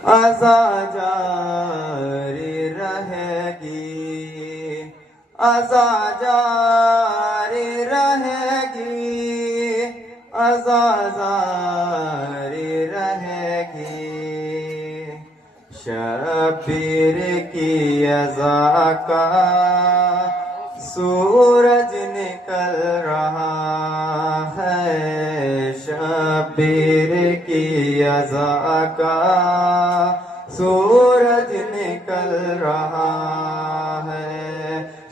अज़ा जारी रहेगी, अज़ा जारी रहेगी, अज़ा जारी रहेगी। शबीर की अज़ा का सूरज निकल रहा है, शबीर की अज़ा का सूरज निकल रहा है,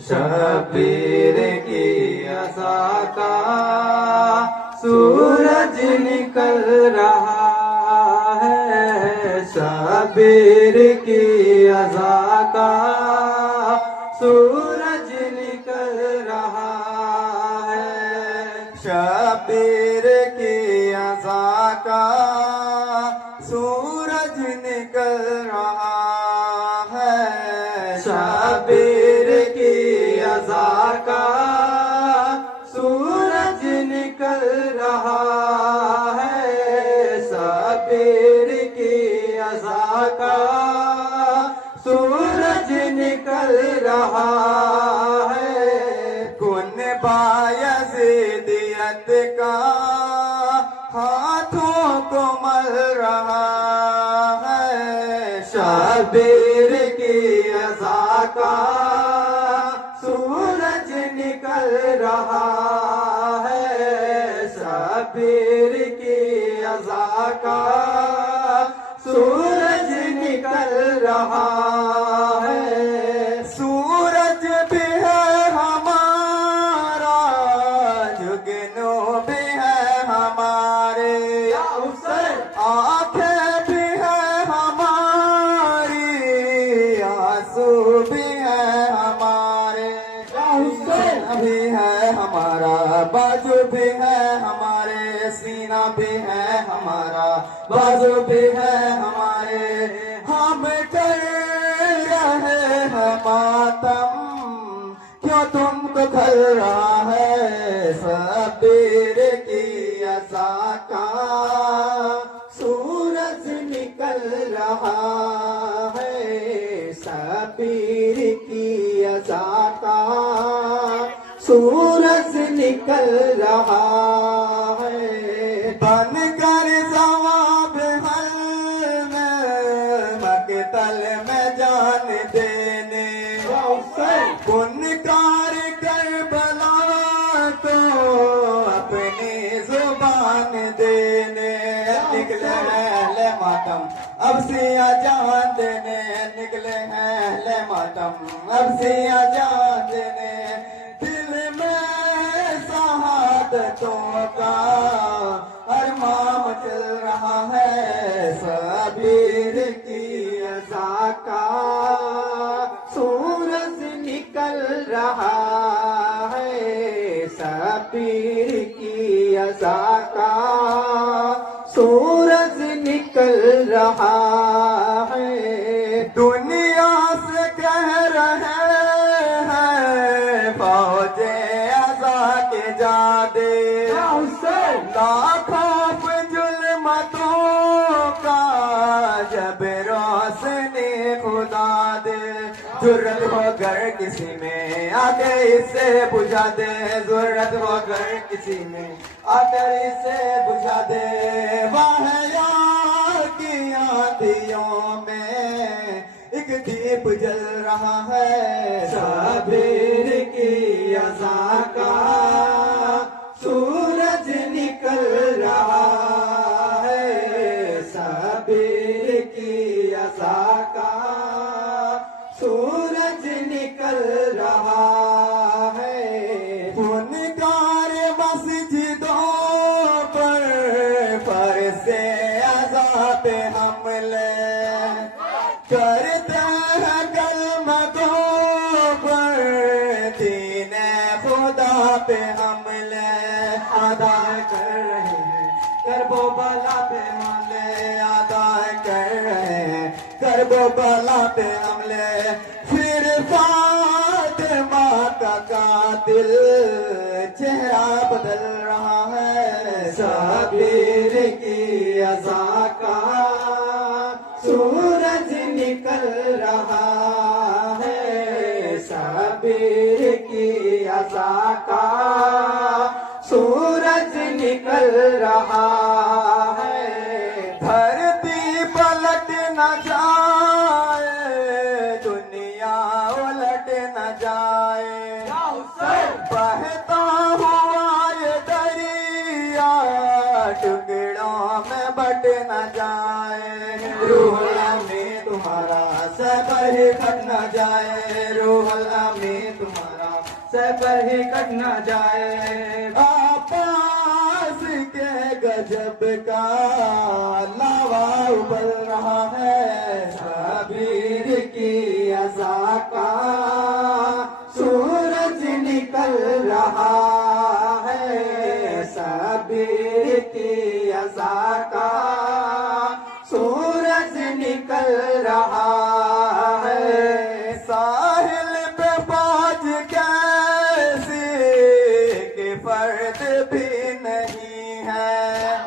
शबीर की अज़ा का सूरज निकल रहा है, शबीर की अज़ा का सूरज निकल रहा है, शबीर की अज़ा का सूरज निकल रहा है, शबीर की अज़ा का सूरज निकल रहा है, शबीर की अज़ा का सूरज निकल रहा है। कुन बायज़ीदियत का हाथों को मल रहा है, शबीर की अज़ा का सूरज निकल रहा है, शबीर की अज़ा का सूरज निकल रहा है। सूरज भी है हमारा, जुगनू भी है हमारे, आंखें भी है हमारी, आंसू भी है हमारे, भी है हमारा, बाजू भी है हमारे, सीना भी है हमारा, बाजू भी है हमारे। हम कर रहे हैं मातम, क्यों तुमको खल रहा है, शबीर की अज़ा का सूरज निकल रहा है, शबीर की अज़ा का सूरज निकल रहा है। बनकर जवाब हल में मकतल में जान देने, पुनकार करबला को अपनी जुबान देने, निकले अहले मातम अब सिया जान देने, निकले हैं अहले मातम अब सिया जान देने। दिल में शहादतों का अरमान चल रहा है, शबीर की अज़ा का सूरज निकल रहा है, शबीर की अज़ा का सूरज निकल रहा है। दुनिया से कह रहे हैं फौजे अज़ा के जादे, लाखों जुल्मतों का जब रोशनी खुदा दे, ज़रूरत हो अगर किसी में आके इसे बुझा दे, ज़रूरत हो अगर किसी में आकर इसे बुझा दे। वाहया की आंधियों में एक दीप जल रहा है, शबीर की अज़ा का सूरज निकल रहा है, शबीर की अज़ा का सूरज निकल रहा है। पुनकार मस्जिदों पर फर्ज़े अज़ा पे हमले करते हैं, कलमतों पर दीने खुदा पे हमले अदा कर रहे हैं, करबो बला पे हमले अदा कर रहे हैं, करबो बला पे हमले। फिर फातिमा का कातिल चेहरा बदल रहा है, शबीर की अज़ा का सूरज निकल रहा है शबीर की अज़ा का, सूरज निकल रहा है। धरती पलट न जाए, दुनिया उलट न जाए, बहता हुआ ये दरिया टुकड़ों में बट न जाए। रूहुल में तुम्हारा सबर ही कट न जाए, रूहुल में तुम्हारा सबर ही कट न जाए। आपास के गजब का लावा उबल रहा है शबीर की अज़ा का, सूरज निकल रहा है शबीर की अज़ा का, सूरज निकल रहा है। साहिल पे बाज कैसी कि फर्द भी नहीं है,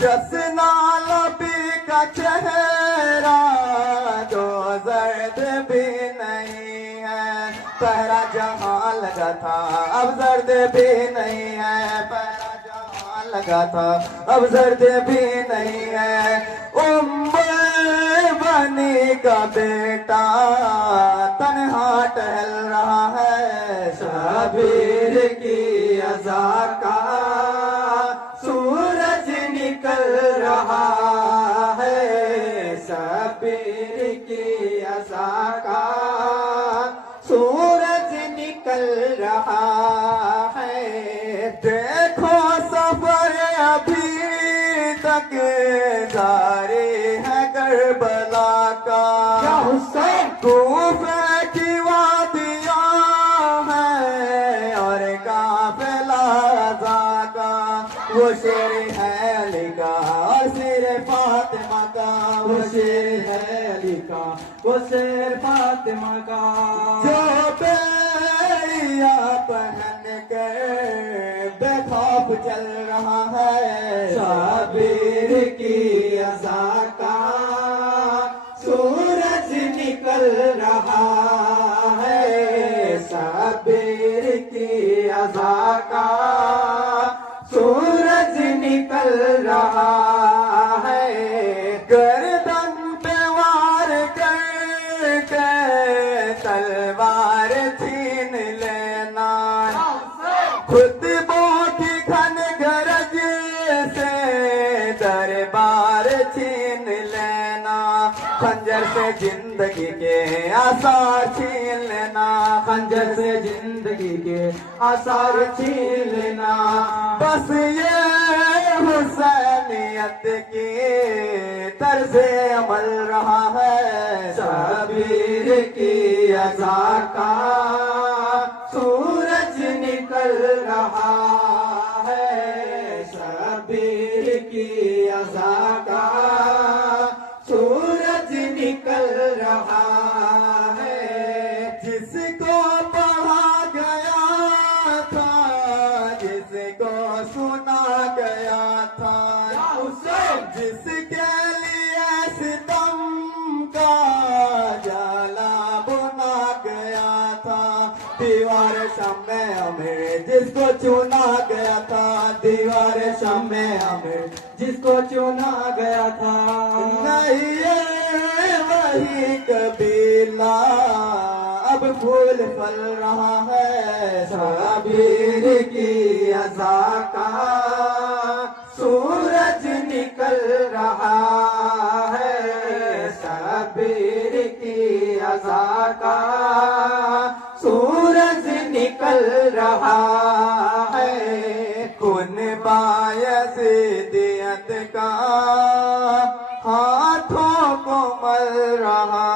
जसना लबी का चेहरा दो जर्द भी नहीं है। पहरा जहां लगा था अब जर्द भी नहीं है, पहरा जहां लगा था अब जर्द भी नहीं है। बनी का बेटा तन्हा टहल रहा है शबीर की अज़ा का, सूरज निकल रहा है शबीर की अज़ा का, सूरज निकल रहा है। देखो सफर अभी तक जारी है करबला का, कूफे की वादियां हैं और काफिला अज़ा का। वो शेर है अली का और शेर फातिमा का, वो शेर है अली का वो शेर फातिमा का, जो बेड़िया पहन कर बेखौफ चल रहा है शबीर की अज़ा का, सूरज निकल रहा है शबीर की अज़ा का, सूरज निकल रहा है। गर्दन पे वार करके तलवार छीन लेना, खुतबों की घन गरज से दरबार छीन लेना, खंजर से जिंदगी के आसार छीन लेना, खंजर से जिंदगी के आसार छीन लेना। बस ये हुसैनियत की तर्ज़े अमल रहा है शबीर की अज़ा का, सूरज निकल रहा है शबीर की अज़ा का, सूरज निकल रहा है। जिसको पढ़ा गया था, जिसको सुना गया था, जिसके लिए सितम का जाला बुना गया था, दीवार शामे हमें जिसको चुना गया था, दीवार शामे हमें जिसको चुना गया था। नहीं ये वही कबीला अब फूल फल रहा है शबीर की अज़ा का, सूरज निकल रहा है शबीर की अज़ा का, सूरज निकल रहा है। खून बायज़ीदियत का हाथों को मल रहा